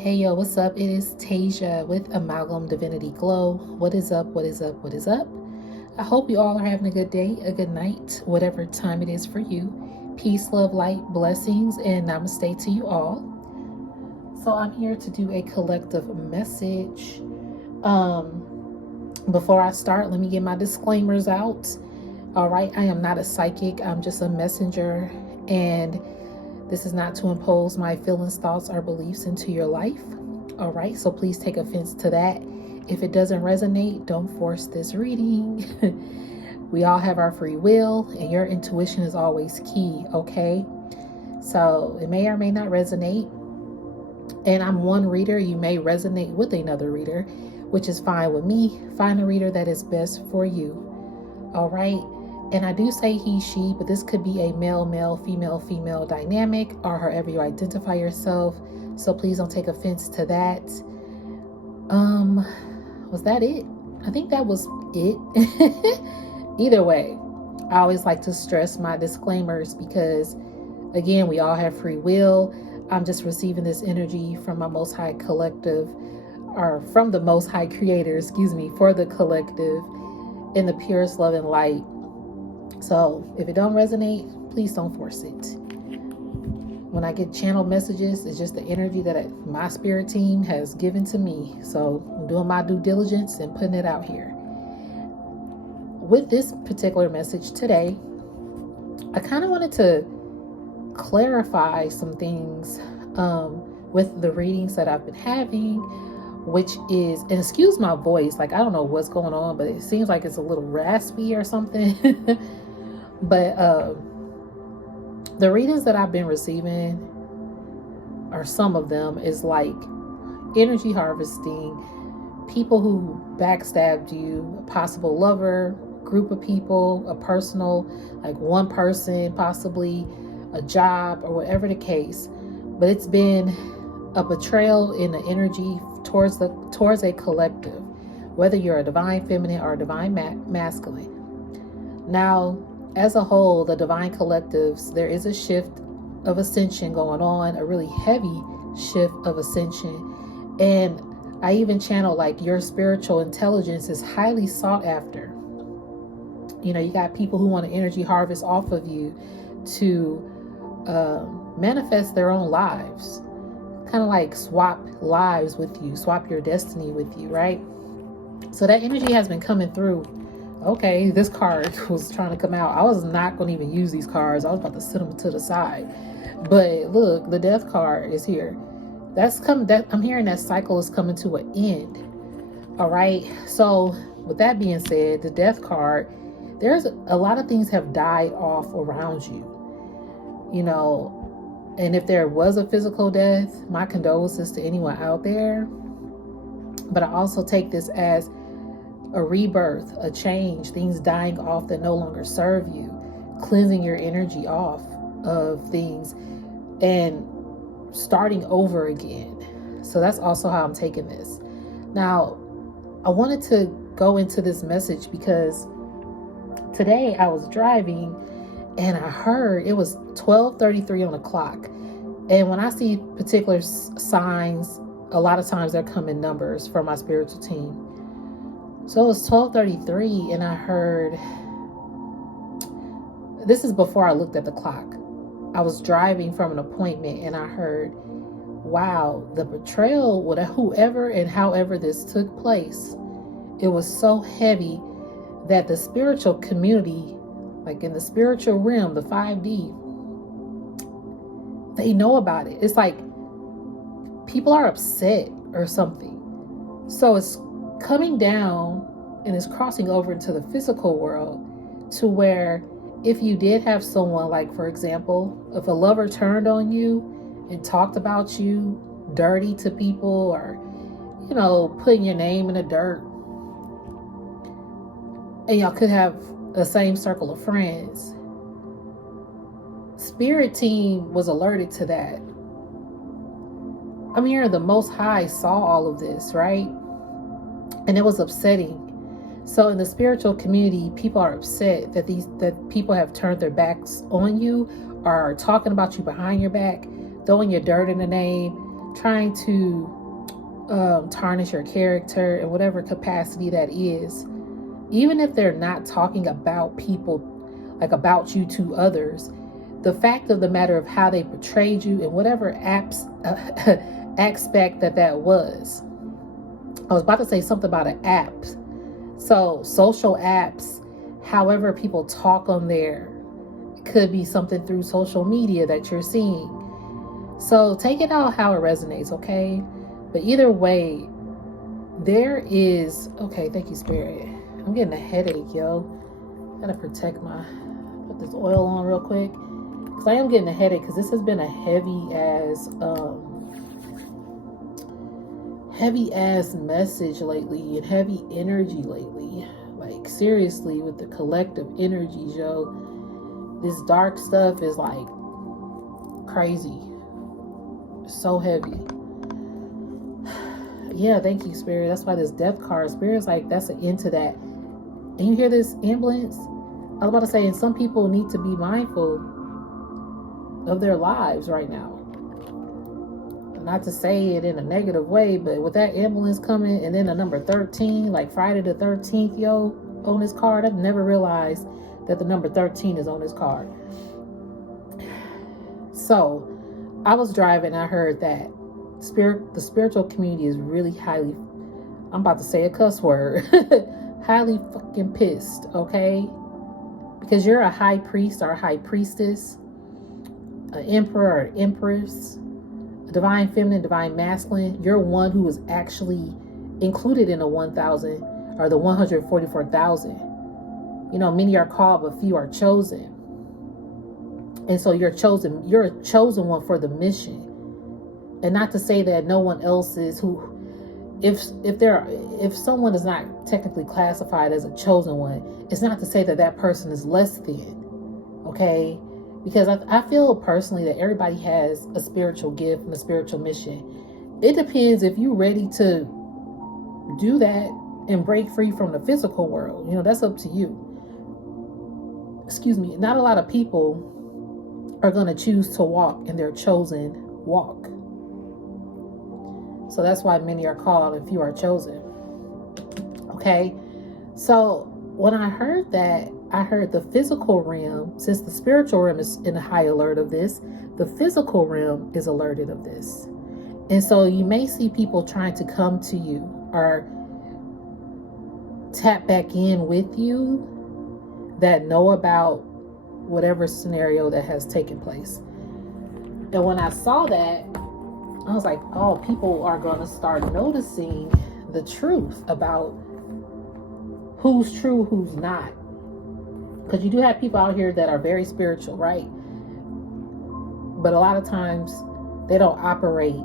Hey yo, what's up? It is Tasia with Amalgam Divinity Glow. What is up? What is up? What is up? I hope you all are having a good day, a good night, whatever time it is for you. Peace, love, light, blessings, and namaste to you all. So I'm here to do a collective message. Before I start, let me get my disclaimers out. All right, I am not a psychic. I'm just a messenger, and this is not to impose my feelings, thoughts, or beliefs into your life. All right, so please take offense to that. If it doesn't resonate, don't force this reading. We all have our free will, and your intuition is always key, okay? So it may or may not resonate. And I'm one reader. You may resonate with another reader, which is fine with me. Find a reader that is best for you. All right. And I do say he, she, but this could be a male, male, female, female dynamic, or however you identify yourself. So please don't take offense to that. Was that it? I think that was it. Either way, I always like to stress my disclaimers because, again, we all have free will. I'm just receiving this energy from my Most High Collective, or from the Most High Creator, for the collective in the purest love and light. So if it don't resonate, please don't force it. When I get channeled messages, it's just the energy that my spirit team has given to me. So I'm doing my due diligence and putting it out here. With this particular message today, I kind of wanted to clarify some things with the readings that I've been having, which is, and excuse my voice, like I don't know what's going on, but it seems like it's a little raspy or something. But the readings that I've been receiving, or some of them, is like energy harvesting, people who backstabbed you, a possible lover, group of people, a personal, like one person, possibly a job, or whatever the case. But it's been a betrayal in the energy towards a collective, whether you're a divine feminine or a divine masculine. Now, as a whole, the divine collectives, there is a shift of ascension going on, a really heavy shift of ascension. And I even channel like your spiritual intelligence is highly sought after. You know, you got people who want to energy harvest off of you to manifest their own lives, kind of like swap lives with you, swap your destiny with you, right? So that energy has been coming through. Okay, this card was trying to come out. I was not going to even use these cards. I was about to sit them to the side. But look, the death card is here. I'm hearing that cycle is coming to an end. All right. So with that being said, the death card, there's a lot of things have died off around you. You know, and if there was a physical death, my condolences to anyone out there. But I also take this as a rebirth, a change, things dying off that no longer serve you, cleansing your energy off of things and starting over again. So that's also how I'm taking this. Now, I wanted to go into this message because today I was driving and I heard it was 12:33 on the clock. And when I see particular signs, a lot of times they're coming numbers from my spiritual team. So it was 12:33 and I heard, this is before I looked at the clock. I was driving from an appointment and I heard, wow, the betrayal with whoever and however this took place, it was so heavy that the spiritual community, like in the spiritual realm, the 5D, they know about it. It's like people are upset or something. So it's coming down and is crossing over into the physical world, to where if you did have someone, like for example, if a lover turned on you and talked about you dirty to people, or you know, putting your name in the dirt, and y'all could have the same circle of friends, spirit team was alerted to that. I'm hearing the Most High saw all of this, right? And it was upsetting. So in the spiritual community, people are upset that people have turned their backs on you, or are talking about you behind your back, throwing your dirt in the name, trying to tarnish your character in whatever capacity that is, even if they're not talking about people, like about you to others, the fact of the matter of how they portrayed you in whatever aspect that was. I was about to say something about an app. So social apps, however people talk on there, could be something through social media that you're seeing. So take it out how it resonates, okay? But either way, there is, okay, thank you, Spirit. I'm getting a headache, yo. Gotta protect my, put this oil on real quick. Because I am getting a headache because this has been a heavy ass message lately and heavy energy lately. Like seriously, with the collective energies, yo. This dark stuff is like crazy. So heavy. Yeah, thank you, Spirit. That's why this death card, Spirit's like, that's an end to that. And you hear this ambulance? I was about to say, and some people need to be mindful of their lives right now. Not to say it in a negative way, but with that ambulance coming and then the number 13, like Friday the 13th, yo, on his card, I've never realized that the number 13 is on his card. So I was driving, I heard that the spiritual community is really highly, I'm about to say a cuss word, highly fucking pissed, okay? Because you're a high priest or a high priestess, an emperor or empress, a divine feminine, divine masculine. You're one who is actually included in the 1,000 or the 144,000. You know, many are called, but few are chosen. And so you're a chosen one for the mission. And not to say that no one else is who, if someone is not technically classified as a chosen one, it's not to say that that person is less than, okay? Because I feel personally that everybody has a spiritual gift and a spiritual mission. It depends if you're ready to do that and break free from the physical world. You know, that's up to you. Excuse me. Not a lot of people are going to choose to walk in their chosen walk. So that's why many are called and few are chosen. Okay. So when I heard that, I heard the physical realm, since the spiritual realm is in a high alert of this, the physical realm is alerted of this. And so you may see people trying to come to you or tap back in with you that know about whatever scenario that has taken place. And when I saw that, I was like, oh, people are going to start noticing the truth about who's true, who's not. Because you do have people out here that are very spiritual, right? But a lot of times they don't operate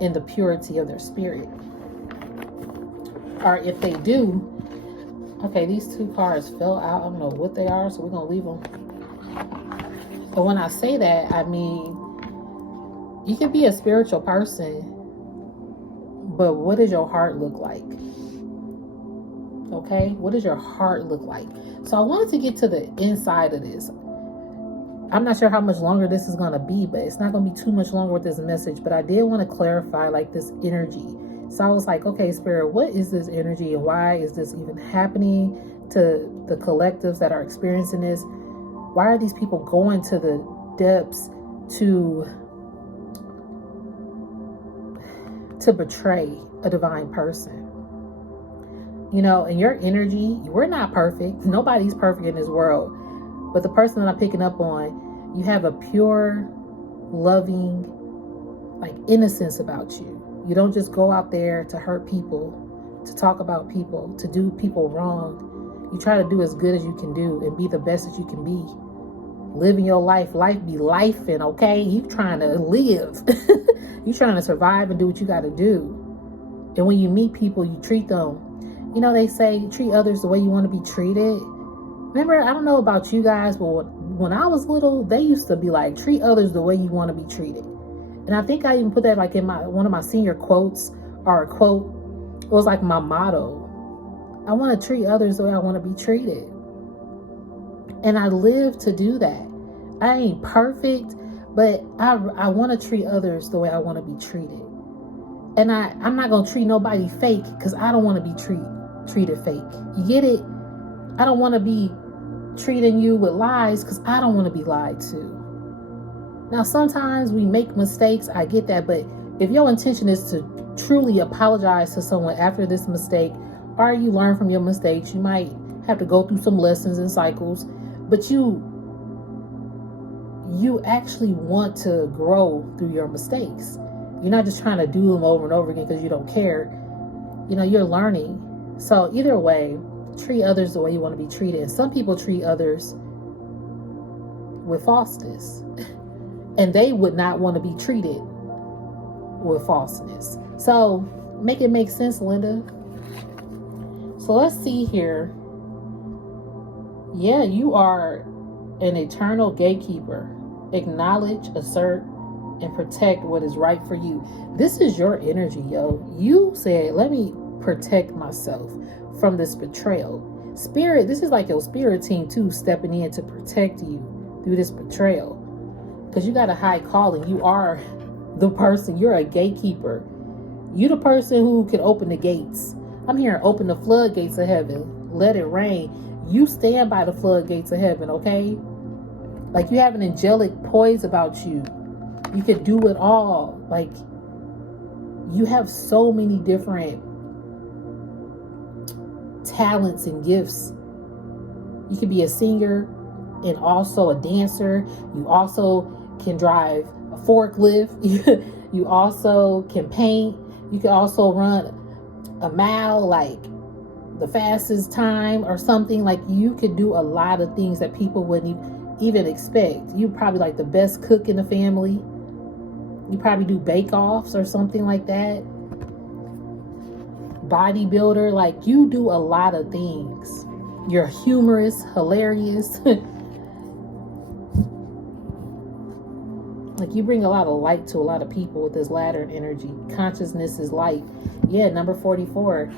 in the purity of their spirit. Or if they do, okay, these two cards fell out. I don't know what they are, so we're going to leave them. But when I say that, I mean, you can be a spiritual person, but what does your heart look like? Okay, what does your heart look like? So I wanted to get to the inside of this. I'm not sure how much longer this is going to be, but it's not going to be too much longer with this message. But I did want to clarify like this energy. So I was like, okay, Spirit, what is this energy and why is this even happening to the collectives that are experiencing this? Why are these people going to the depths to betray a divine person? You know, and your energy, we're not perfect. Nobody's perfect in this world. But the person that I'm picking up on, you have a pure, loving, like innocence about you. You don't just go out there to hurt people, to talk about people, to do people wrong. You try to do as good as you can do and be the best that you can be. Living your life. Life be lifing, okay? You trying to live. You trying to survive and do what you got to do. And when you meet people, you treat them. You know, they say treat others the way you want to be treated. Remember, I don't know about you guys, but when I was little, they used to be like, treat others the way you want to be treated. And I think I even put that like in one of my senior quotes, or a quote. It was like my motto. I want to treat others the way I want to be treated. And I live to do that. I ain't perfect, but I want to treat others the way I want to be treated. And I'm not going to treat nobody fake because I don't want to be treated fake. You get it? I don't want to be treating you with lies because I don't want to be lied to. Now, sometimes we make mistakes. I get that. But if your intention is to truly apologize to someone after this mistake, or you learn from your mistakes, you might have to go through some lessons and cycles, but you actually want to grow through your mistakes. You're not just trying to do them over and over again because you don't care. You're learning. So either way, treat others the way you want to be treated. And some people treat others with falseness. And they would not want to be treated with falseness. So make it make sense, Linda. So let's see here. Yeah, you are an eternal gatekeeper. Acknowledge, assert, and protect what is right for you. This is your energy, yo. You said, let me protect myself from this betrayal. Spirit, this is like your spirit team too, stepping in to protect you through this betrayal. Because you got a high calling. You are the person. You're a gatekeeper. You're the person who can open the gates. I'm here, open the floodgates of heaven. Let it rain. You stand by the floodgates of heaven, okay? Like you have an angelic poise about you. You can do it all. Like you have so many different talents and gifts. You could be a singer and also a dancer. You also can drive a forklift. You also can paint. You can also run a mile, like the fastest time or something. Like you could do a lot of things that people wouldn't even expect. You probably like the best cook in the family. You probably do bake-offs or something like that. Bodybuilder, like you do a lot of things. You're humorous, hilarious. Like you bring a lot of light to a lot of people with this ladder energy. Consciousness is light. Yeah, number 44.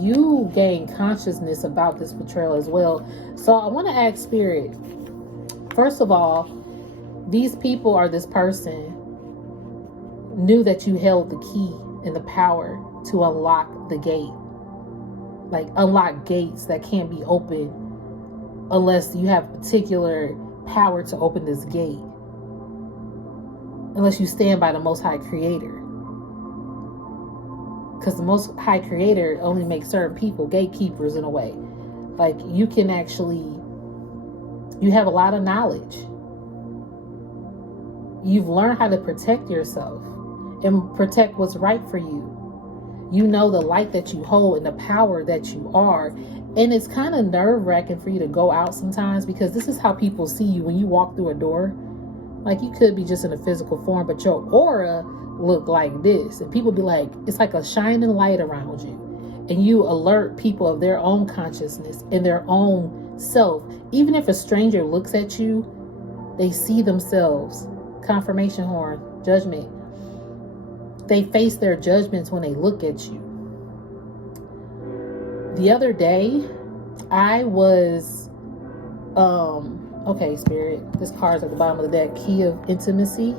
You gain consciousness about this betrayal as well. So I want to ask Spirit, first of all, these people or this person knew that you held the key and the power to unlock the gate. Like unlock gates that can't be opened unless you have particular power to open this gate. Unless you stand by the Most High Creator. Because the Most High Creator only makes certain people gatekeepers in a way. Like you can actually, you have a lot of knowledge. You've learned how to protect yourself and protect what's right for you. You know the light that you hold and the power that you are. And it's kind of nerve-wracking for you to go out sometimes because this is how people see you when you walk through a door. Like you could be just in a physical form, but your aura look like this. And people be like, it's like a shining light around you. And you alert people of their own consciousness and their own self. Even if a stranger looks at you, they see themselves. Confirmation horn, judgment. They face their judgments when they look at you. The other day, I was, okay, Spirit, this card's at the bottom of the deck, Key of Intimacy.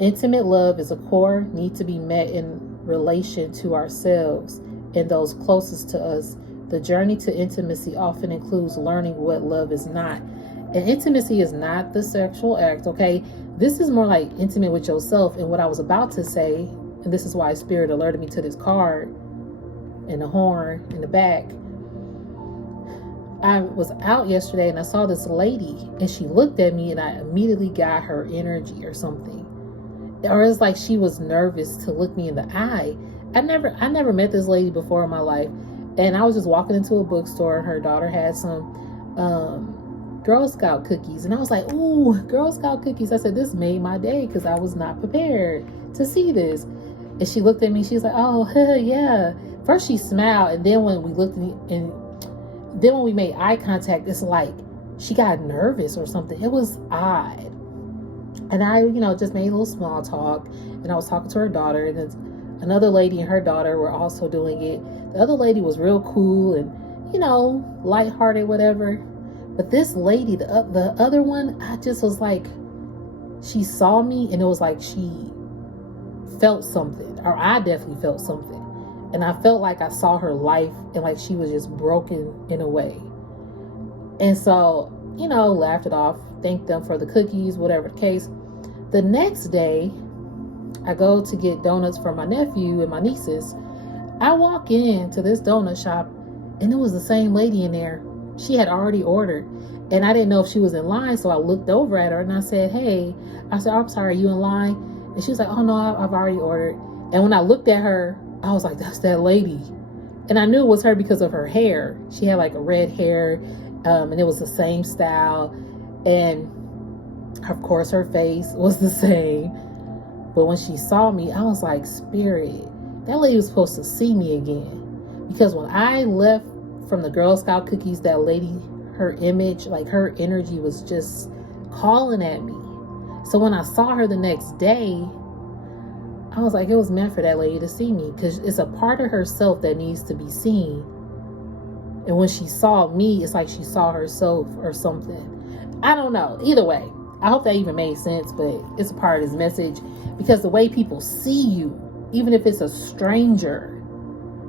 Intimate love is a core need to be met in relation to ourselves and those closest to us. The journey to intimacy often includes learning what love is not. And intimacy is not the sexual act, okay? This is more like intimate with yourself. And what I was about to say, and this is why Spirit alerted me to this card and the horn in the back. I was out yesterday and I saw this lady and she looked at me and I immediately got her energy or something. Or it's like she was nervous to look me in the eye. I never met this lady before in my life. And I was just walking into a bookstore and her daughter had some Girl Scout cookies. And I was like, ooh, Girl Scout cookies. I said, this made my day because I was not prepared to see this. And she looked at me. She's like, oh, yeah. First she smiled. And then when we looked and then when we made eye contact, it's like she got nervous or something. It was odd. And I, just made a little small talk. And I was talking to her daughter. And then another lady and her daughter were also doing it. The other lady was real cool and, lighthearted, whatever. But this lady, the other one, I just was like, she saw me and it was like she felt something, or I definitely felt something. And I felt like I saw her life and like she was just broken in a way. And so, laughed it off, thanked them for the cookies, whatever the case. The next day, I go to get donuts for my nephew and my nieces. I walk into this donut shop and it was the same lady in there. She had already ordered and I didn't know if she was in line. So I looked over at her and I said, hey, I said, I'm sorry, are you in line? And she was like, oh no, I've already ordered. And when I looked at her, I was like, that's that lady. And I knew it was her because of her hair. She had like a red hair, and it was the same style. And of course, her face was the same. But when she saw me, I was like, Spirit, that lady was supposed to see me again. Because when I left from the Girl Scout cookies, that lady, her image, like her energy was just calling at me. So when I saw her the next day, I was like, it was meant for that lady to see me, because it's a part of herself that needs to be seen. And when she saw me, it's like she saw herself or something. I don't know. Either way, I hope that even made sense, but it's a part of this message, because the way people see you, even if it's a stranger,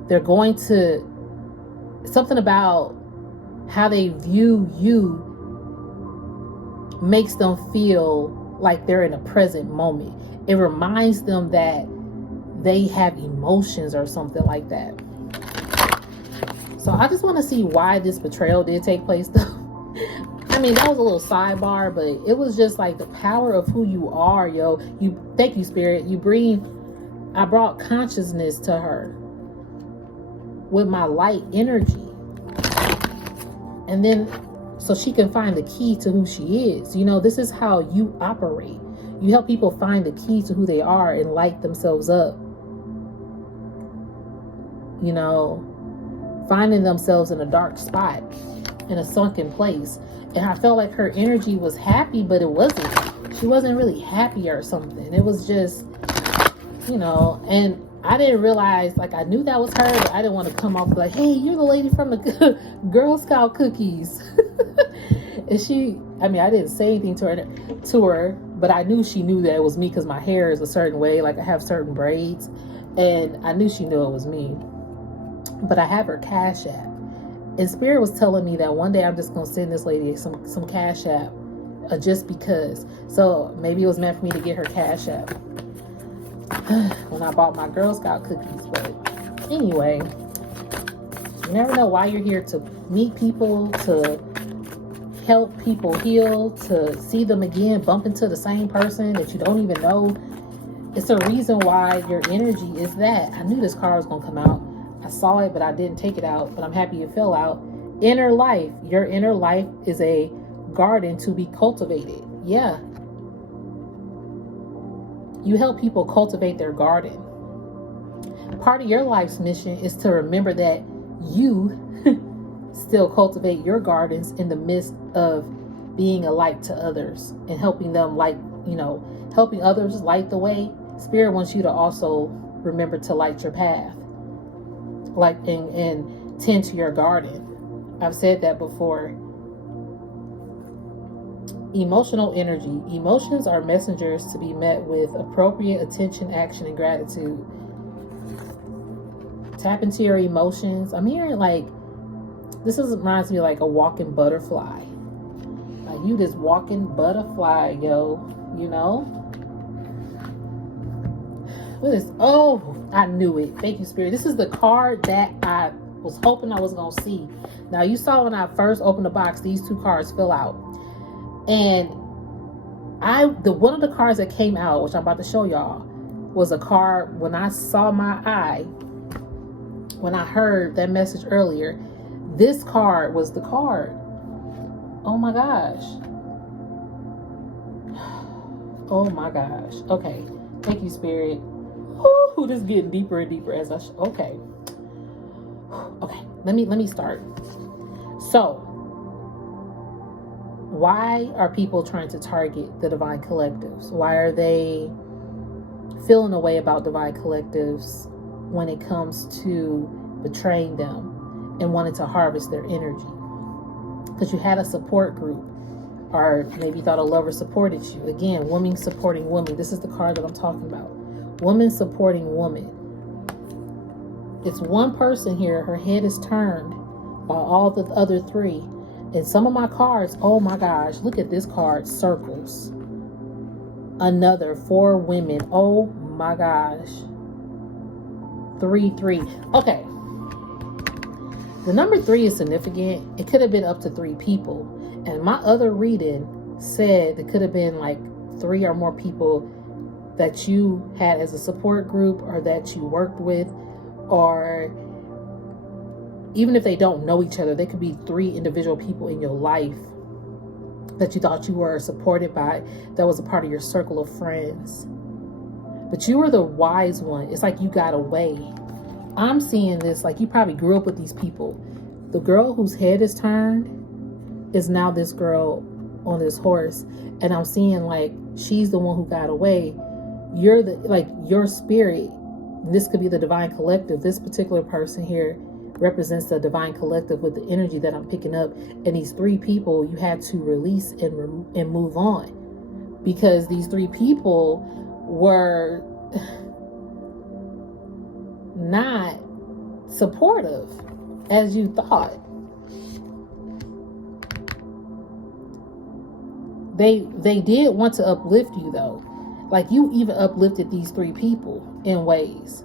they're going to, something about how they view you makes them feel like they're in a present moment. It reminds them that they have emotions or something like that. So I just want to see why this betrayal did take place though. I mean, that was a little sidebar, but it was just like the power of who you are, yo. Thank you, Spirit. I brought consciousness to her with my light energy. And then so she can find the key to who she is. This is how you operate. You help people find the key to who they are and light themselves up. Finding themselves in a dark spot, in a sunken place. And I felt like her energy was happy, but it wasn't. She wasn't really happy or something. It was just, and I didn't realize, like, I knew that was her, but I didn't want to come off like, hey, you're the lady from the Girl Scout cookies. And I didn't say anything to her, but I knew she knew that it was me, because my hair is a certain way, like I have certain braids, and I knew she knew it was me. But I have her Cash App, and Spirit was telling me that one day I'm just gonna send this lady some Cash App, just because. So maybe it was meant for me to get her Cash App when I bought my Girl Scout cookies. But anyway, you never know why you're here, to meet people, to help people heal, to see them again, bump into the same person that you don't even know. It's a reason why your energy is that. I knew this card was going to come out. I saw it, but I didn't take it out, but I'm happy it fell out. Inner life. Your inner life is a garden to be cultivated. Yeah. You help people cultivate their garden. Part of your life's mission is to remember that you still cultivate your gardens in the midst of being a light to others and helping them helping others light the way. Spirit wants you to also remember to light your path, and tend to your garden. I've said that before. Emotional energy. Emotions are messengers to be met with appropriate attention, action, and gratitude. Tap into your emotions. I'm hearing reminds me like a walking butterfly. Like you this walking butterfly, yo. What is, I knew it. Thank you, Spirit. This is the card that I was hoping I was going to see. Now, you saw when I first opened the box, these two cards fell out. And one of the cards that came out, which I'm about to show y'all, was a card when I saw my eye, when I heard that message earlier. This card was the card. Oh my gosh. Oh my gosh. Okay. Thank you, Spirit. Ooh, this is getting deeper and deeper as okay. Okay. Let me start. So, why are people trying to target the Divine Collectives? Why are they feeling a way about Divine Collectives when it comes to betraying them and wanting to harvest their energy? Because you had a support group. or maybe thought a lover supported you. Again, woman supporting woman. This is the card that I'm talking about. Woman supporting woman. It's one person here. Her head is turned while all the other three. And some of my cards, oh my gosh, look at this card, circles. Another 4 women. Oh my gosh. 3, 3. Okay. The number 3 is significant. It could have been up to 3 people. And my other reading said it could have been like 3 or more people that you had as a support group, or that you worked with, or even if they don't know each other, they could be 3 individual people in your life that you thought you were supported by, that was a part of your circle of friends. But you were the wise one. It's like you got away. I'm seeing this like you probably grew up with these people. The girl whose head is turned is now this girl on this horse. And I'm seeing like she's the one who got away. You're the, like, your spirit. This could be the divine collective. This particular person here represents the divine collective with the energy that I'm picking up. And these 3 people you had to release and move on, because these 3 people were not supportive as you thought. They did want to uplift you though. Like you even uplifted these 3 people in ways.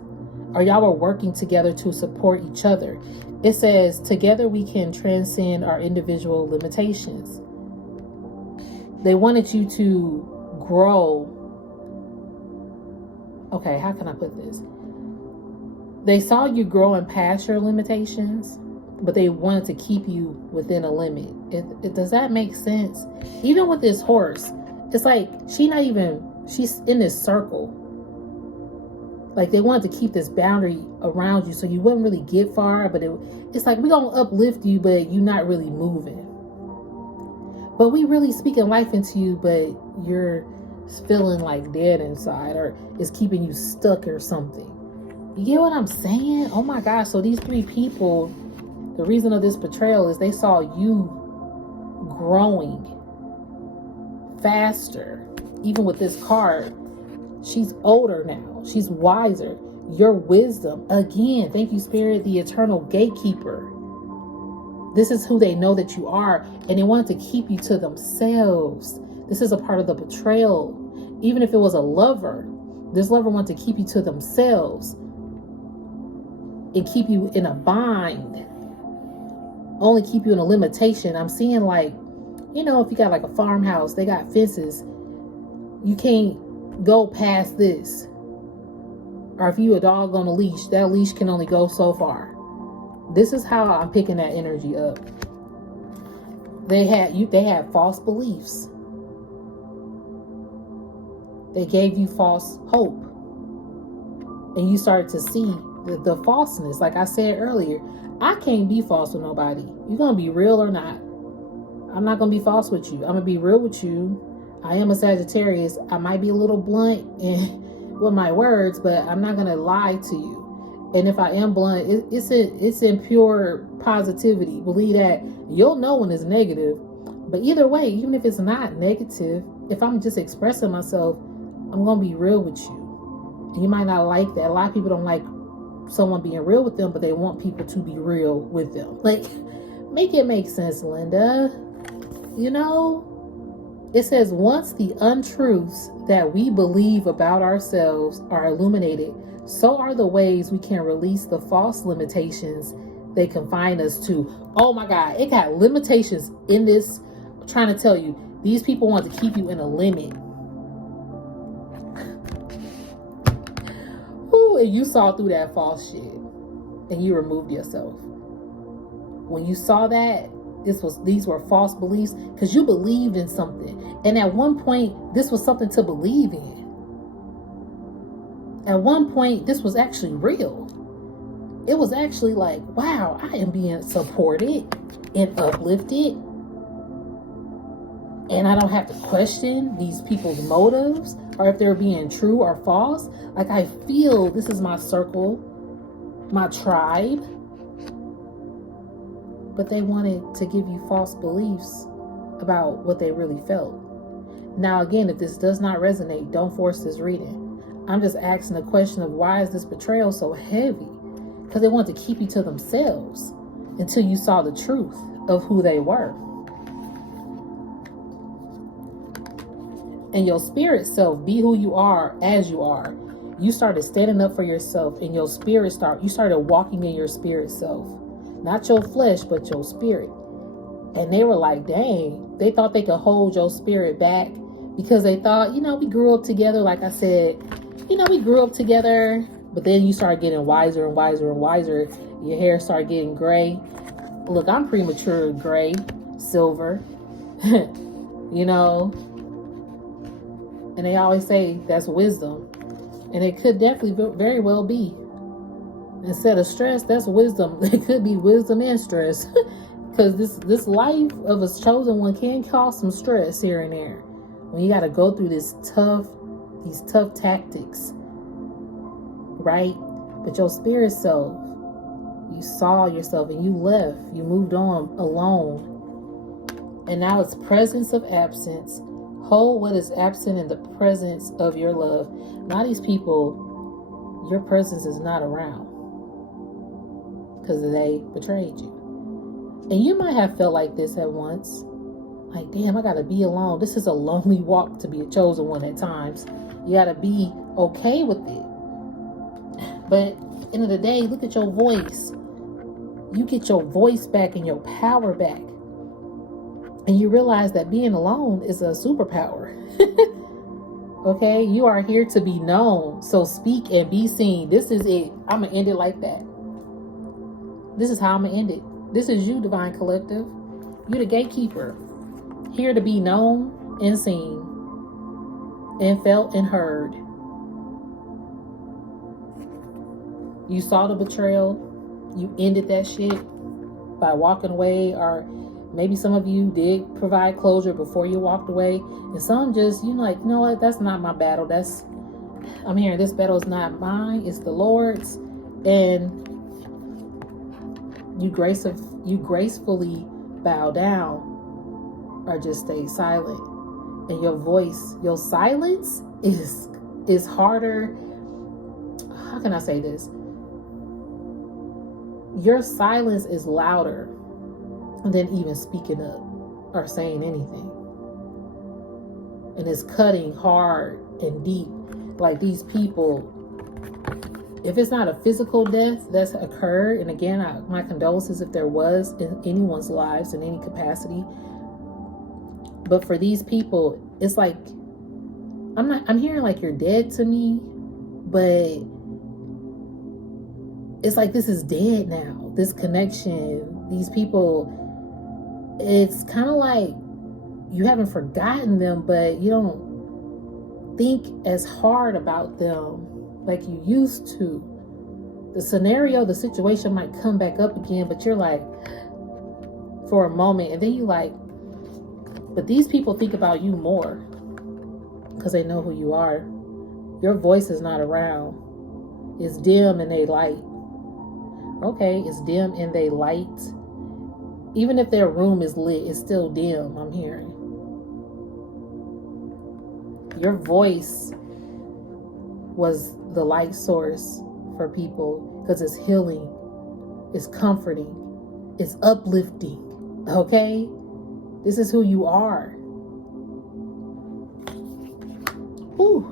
Or y'all were working together to support each other. It says, together we can transcend our individual limitations. They wanted you to grow. Okay, how can I put this? They saw you growing past your limitations, but they wanted to keep you within a limit. Does that make sense? Even with this horse, it's like she's in this circle. Like they wanted to keep this boundary around you so you wouldn't really get far, but it's like we're going to uplift you, but you're not really moving. But we really speaking life into you, but you're feeling like dead inside, or it's keeping you stuck or something. You get what I'm saying? Oh my gosh. So these 3 people, the reason of this betrayal is they saw you growing faster. Even with this card, she's older now. She's wiser. Your wisdom. Again, thank you, Spirit, the eternal gatekeeper. This is who they know that you are. And they wanted to keep you to themselves. This is a part of the betrayal. Even if it was a lover, this lover wanted to keep you to themselves and keep you in a bind. Only keep you in a limitation. I'm seeing like, you know, if you got like a farmhouse, they got fences. You can't go past this. Or if you a dog on a leash, that leash can only go so far. This is how I'm picking that energy up. They had false beliefs. They gave you false hope. And you started to see the falseness. Like I said earlier, I can't be false with nobody. You're going to be real or not. I'm not going to be false with you. I'm going to be real with you. I am a Sagittarius. I might be a little blunt with my words, but I'm not going to lie to you. And if I am blunt, it's in pure positivity. Believe that. You'll know when it's negative. But either way, even if it's not negative, if I'm just expressing myself, I'm going to be real with you. And you might not like that. A lot of people don't like someone being real with them, but they want people to be real with them. Like, make it make sense, Linda. You know? It says, once the untruths that we believe about ourselves are illuminated, so are the ways we can release the false limitations they confine us to. Oh my God, it got limitations in this. I'm trying to tell you, these people want to keep you in a limit. Ooh, and you saw through that false shit and you removed yourself. When you saw that, these were false beliefs because you believed in something. And at one point, this was something to believe in. At one point, this was actually real. It was actually like, wow, I am being supported and uplifted. And I don't have to question these people's motives or if they're being true or false. Like, I feel this is my circle, my tribe. But they wanted to give you false beliefs about what they really felt. Now, again, if this does not resonate, don't force this reading. I'm just asking the question of why is this betrayal so heavy? Because they want to keep you to themselves until you saw the truth of who they were. And your spirit self, be who you are as you are. You started standing up for yourself, and your spirit you started walking in your spirit self. Not your flesh, but your spirit. And they were like, dang, they thought they could hold your spirit back because they thought, we grew up together. Like I said, we grew up together, but then you start getting wiser and wiser and wiser. Your hair started getting gray. Look, I'm premature gray, silver, and they always say that's wisdom. And it could definitely very well be. Instead of stress, that's wisdom. It could be wisdom and stress. Because this life of a chosen one can cause some stress here and there. When you got to go through these tough tactics. Right? But your spirit self, you saw yourself and you left. You moved on alone. And now it's presence of absence. Hold what is absent in the presence of your love. Now these people, your presence is not around because they betrayed you. And you might have felt like this at once. Like, damn, I got to be alone. This is a lonely walk to be a chosen one at times. You got to be okay with it. But at the end of the day, look at your voice. You get your voice back and your power back. And you realize that being alone is a superpower. Okay? You are here to be known. So speak and be seen. This is it. I'm going to end it like that. This is how I'm going to end it. This is you, Divine Collective. You're the gatekeeper. Here to be known and seen. And felt and heard. You saw the betrayal. You ended that shit by walking away, or maybe some of you did provide closure before you walked away. And some just, like, you know what? That's not my battle. I'm hearing this battle is not mine. It's the Lord's. And you gracefully bow down or just stay silent. And your voice, your silence is harder. How can I say this? Your silence is louder than even speaking up or saying anything. And it's cutting hard and deep. Like these people, if it's not a physical death that's occurred, and again, my condolences if there was in anyone's lives in any capacity. But for these people, it's like, I'm hearing like you're dead to me, but it's like this is dead now. This connection, these people, it's kind of like you haven't forgotten them, but you don't think as hard about them like you used to. The scenario, the situation might come back up again, but you're like, for a moment, and then you like, but these people think about you more because they know who you are. Your voice is not around. It's dim and they light. Okay, it's dim and they light. Even if their room is lit, it's still dim, I'm hearing. Your voice was the light source for people because it's healing, it's comforting, it's uplifting. Okay? This is who you are. Whew.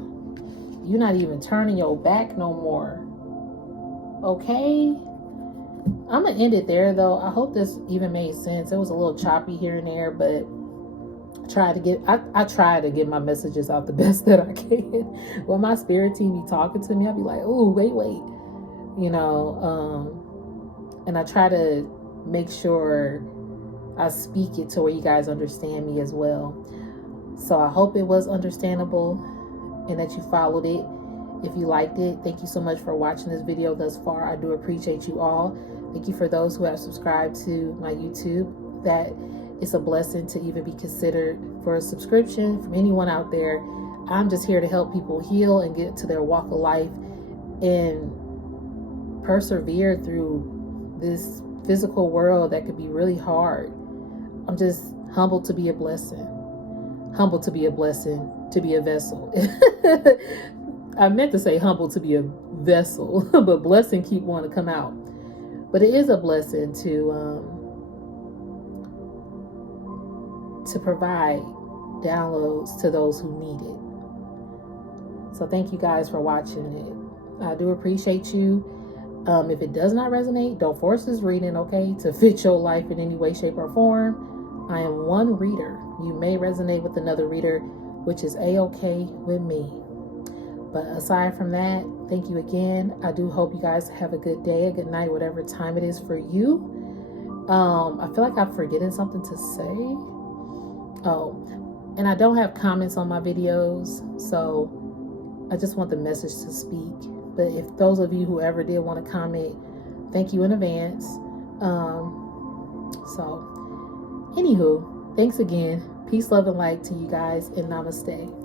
You're not even turning your back no more. Okay? I'm going to end it there, though. I hope this even made sense. It was a little choppy here and there, but I try to get my messages out the best that I can. When my spirit team be talking to me, I'll be like, oh, wait. And I try to make sure I speak it to where you guys understand me as well. So I hope it was understandable and that you followed it. If you liked it, thank you so much for watching this video thus far. I do appreciate you all. Thank you for those who have subscribed to my YouTube. That is a blessing to even be considered for a subscription from anyone out there. I'm just here to help people heal and get to their walk of life and persevere through this physical world that could be really hard. I'm just Humble to be a blessing. Humble to be a blessing, to be a vessel. I meant to say humble to be a vessel, but blessing keep wanting to come out. But it is a blessing to provide downloads to those who need it. So thank you guys for watching it. I do appreciate you. If it does not resonate, don't force this reading, okay, to fit your life in any way, shape, or form. I am one reader. You may resonate with another reader, which is a-okay with me. But aside from that, thank you again. I do hope you guys have a good day, a good night, whatever time it is for you. I feel like I'm forgetting something to say. Oh, and I don't have comments on my videos, so I just want the message to speak. But if those of you who ever did want to comment, thank you in advance. So, anywho, thanks again. Peace, love, and light to you guys, and namaste.